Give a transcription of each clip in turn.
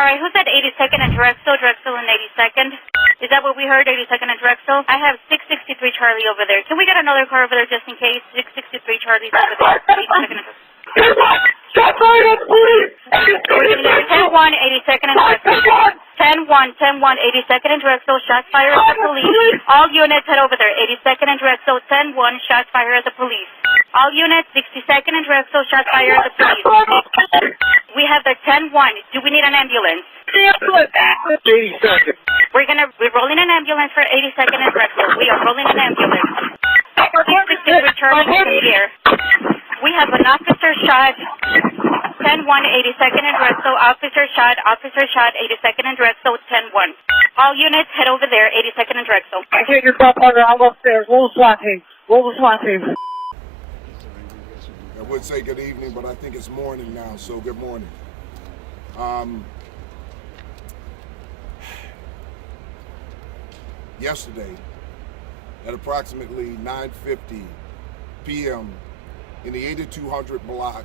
All right, who's at 82nd and Drexel? Drexel and 82nd. Is that what we heard, 82nd and Drexel? I have 663 Charlie over there. Can we get another car over there just in case? 663 Charlie's over there. 82nd and Drexel. 10-1, 82nd and Drexel. 10-1, 10-1, 82nd and Drexel. Shots fired at the police. All units head over there. 82nd and Drexel. 10-1, shots fired at the police. All units, 62nd and Drexel. Shots fired at the police. We have the 10-1. Do we need an ambulance? 82nd. We're rolling an ambulance for 82nd and Drexel. We are rolling an ambulance. 663 Charlie in the air. We have an officer shot. 10-1, 82nd and Drexel. Officer shot, 82nd and Drexel. 10-1. All units head over there. 82nd and Drexel. I get your car partner. I'll go upstairs. Roll the SWAT team. Roll the SWAT team. I would say good evening, but I think it's morning now, so good morning. Yesterday, at approximately 9:50 p.m. in the 8200 block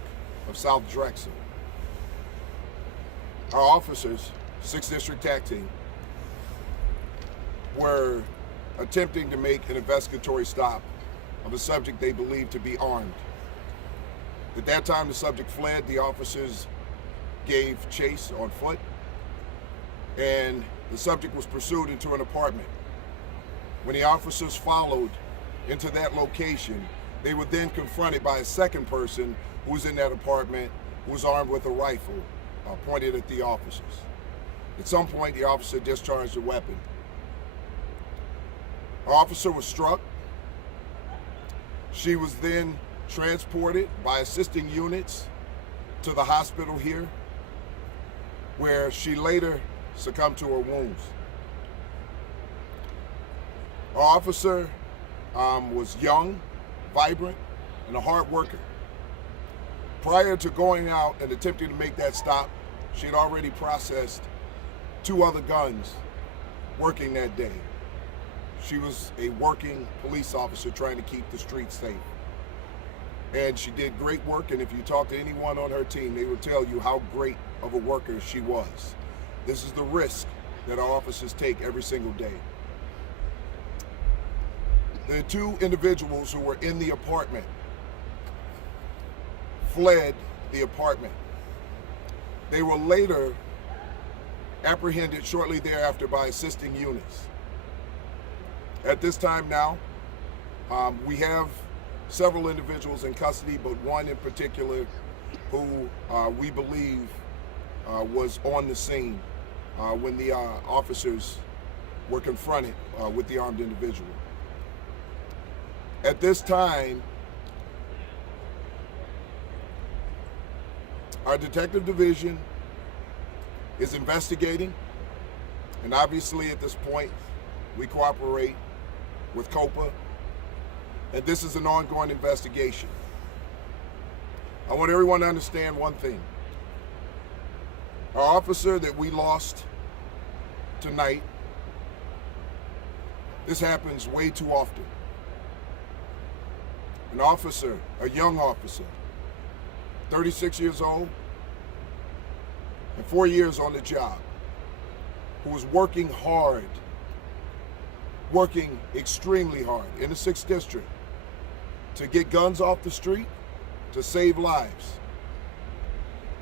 of South Drexel, our officers, 6th District TAC Team, were attempting to make an investigatory stop of a subject they believed to be armed. At that time, the subject fled. The officers gave chase on foot, and the subject was pursued into an apartment. When the officers followed into that location, they were then confronted by a second person who was in that apartment, who was armed with a rifle pointed at the officers. At some point, the officer discharged a weapon. Our officer was struck. She was then transported by assisting units to the hospital here, where she later succumbed to her wounds. Our officer was young, vibrant, and a hard worker. Prior to going out and attempting to make that stop, she had already processed 2 other guns working that day. She was a working police officer trying to keep the streets safe. And she did great work, and if you talk to anyone on her team, they will tell you how great of a worker she was. This is the risk that our officers take every single day. The 2 individuals who were in the apartment fled the apartment. They were later apprehended shortly thereafter by assisting units. At this time now, we have several individuals in custody, but one in particular who we believe was on the scene when the officers were confronted with the armed individual. At this time, our detective division is investigating, and obviously at this point, we cooperate with COPA, and this is an ongoing investigation. I want everyone to understand one thing. Our officer that we lost tonight, this happens way too often. An officer, a young officer, 36 years old, and 4 years on the job, who was working hard, working extremely hard in the 6th District to get guns off the street, to save lives.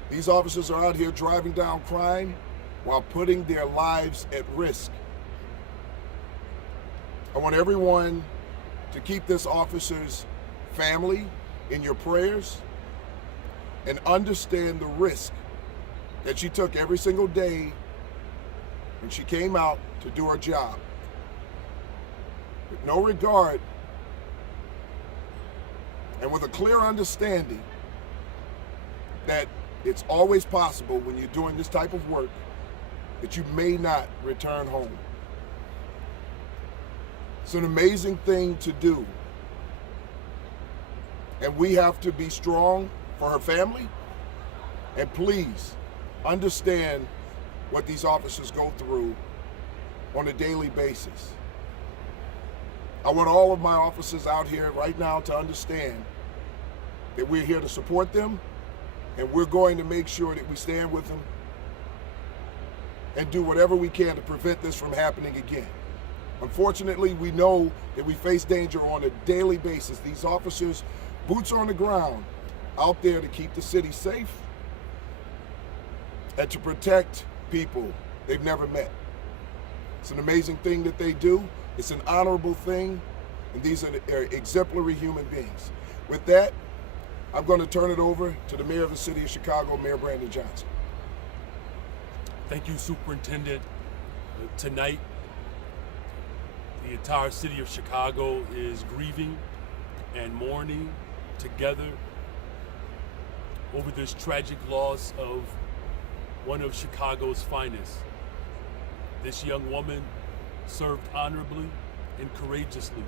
These officers are out here driving down crime while putting their lives at risk. I want everyone to keep this officer's family in your prayers and understand the risk that she took every single day when she came out to do her job. With no regard and with a clear understanding that it's always possible when you're doing this type of work that you may not return home. It's an amazing thing to do. And we have to be strong for her family. And please understand what these officers go through on a daily basis. I want all of my officers out here right now to understand that we're here to support them, and we're going to make sure that we stand with them and do whatever we can to prevent this from happening again. Unfortunately, we know that we face danger on a daily basis. These officers, boots on the ground, out there to keep the city safe and to protect people they've never met. It's an amazing thing that they do. It's an honorable thing, and these are exemplary human beings. With that, I'm going to turn it over to the Mayor of the City of Chicago, Mayor Brandon Johnson. Thank you, Superintendent. Tonight, the entire city of Chicago is grieving and mourning together over this tragic loss of one of Chicago's finest. This young woman served honorably and courageously.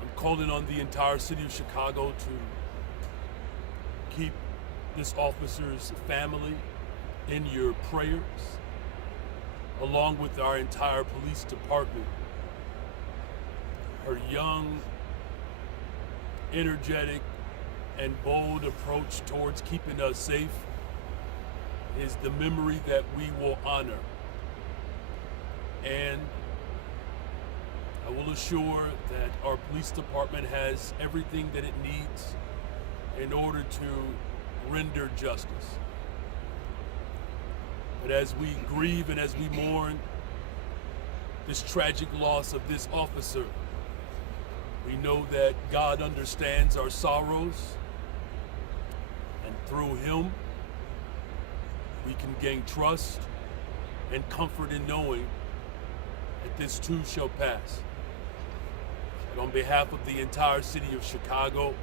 I'm calling on the entire city of Chicago to keep this officer's family in your prayers, along with our entire police department. Her young, energetic, and bold approach towards keeping us safe is the memory that we will honor. And I will assure that our police department has everything that it needs in order to render justice. But as we grieve and as we mourn this tragic loss of this officer, we know that God understands our sorrows, and through him, we can gain trust and comfort in knowing that this too shall pass. And on behalf of the entire city of Chicago,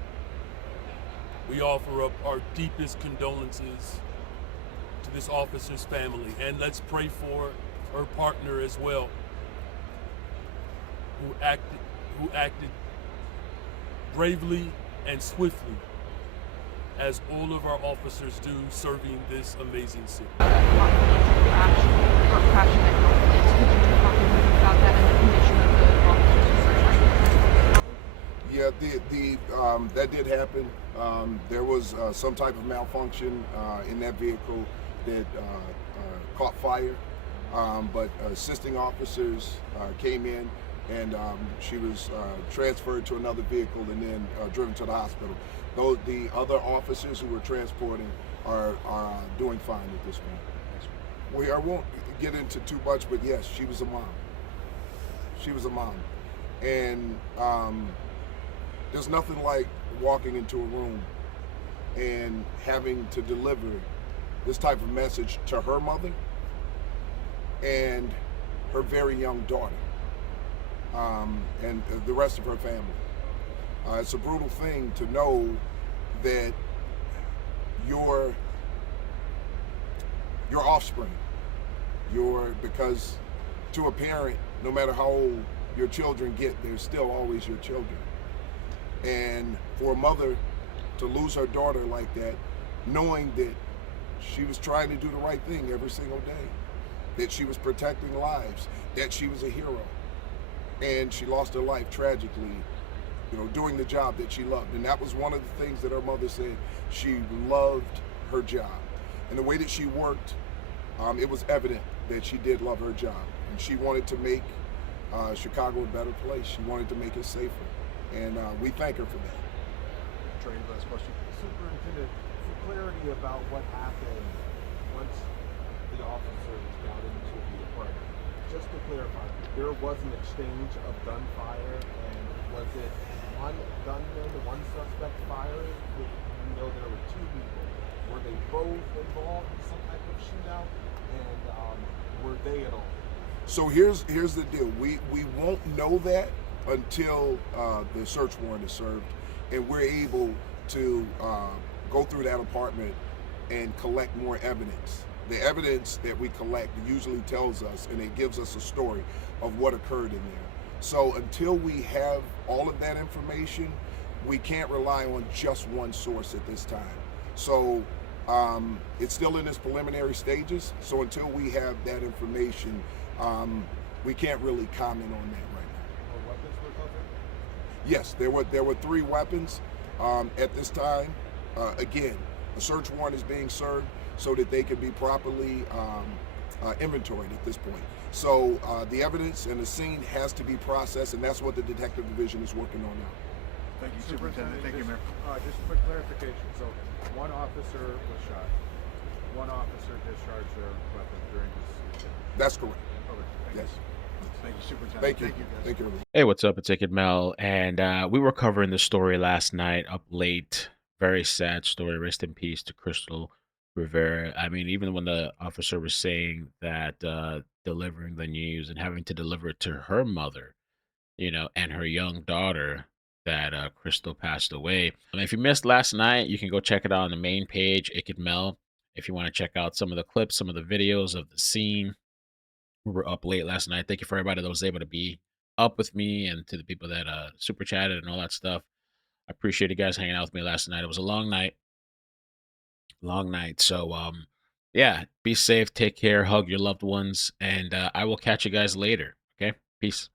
we offer up our deepest condolences to this officer's family. And let's pray for her partner as well, who acted bravely and swiftly, as all of our officers do, serving this amazing city. Yeah, that did happen. There was some type of malfunction in that vehicle that caught fire, but assisting officers came in, and she was transferred to another vehicle and then driven to the hospital. Though the other officers who were transporting are doing fine at this point. I won't get into too much, but yes, she was a mom. She was a mom. And there's nothing like walking into a room and having to deliver this type of message to her mother and her very young daughter, and the rest of her family. It's a brutal thing to know that your offspring, because to a parent, no matter how old your children get, they're still always your children. And for a mother to lose her daughter like that, knowing that she was trying to do the right thing every single day, that she was protecting lives, that she was a hero, and she lost her life tragically, doing the job that she loved. And that was one of the things that her mother said. She loved her job. And the way that she worked, it was evident that she did love her job. And she wanted to make Chicago a better place. She wanted to make it safer. And we thank her for that. Trey, last question. Superintendent, for clarity about what happened once the officers got into the apartment, just to clarify, there was an exchange of gunfire, and was it one gunman, one suspect fired? We know there were two people. Were they both involved in some type of shootout? And were they at all? So here's the deal. We won't know that until the search warrant is served, and we're able to go through that apartment and collect more evidence. The evidence that we collect usually tells us, and it gives us a story of what occurred in there. So until we have all of that information, we can't rely on just one source at this time. So it's still in its preliminary stages. So until we have that information, we can't really comment on that right now. Weapons were recovered? Yes, there were 3 weapons at this time. Again, a search warrant is being served, so that they can be properly inventoried at this point. So the evidence and the scene has to be processed, and that's what the detective division is working on now. Thank you, Superintendent. Thank you, Mayor. Just a quick clarification. So, one officer was shot. One officer discharged their weapon during this incident. That's correct. Okay, Yes. Thank you, Superintendent. Thank you. Guys. Thank you. Hey, what's up? It's Icked Mel, and we were covering the story last night up late. Very sad story. Rest in peace to Krystal Rivera. I mean, even when the officer was saying that delivering the news and having to deliver it to her mother, and her young daughter, that Krystal passed away. If you missed last night, you can go check it out on the main page, Icked Mel. If you want to check out some of the clips, some of the videos of the scene. We were up late last night. Thank you for everybody that was able to be up with me, and to the people that super chatted and all that stuff. I appreciate you guys hanging out with me last night. It was a long night. So yeah, be safe, take care, hug your loved ones, and I will catch you guys later. Okay, peace.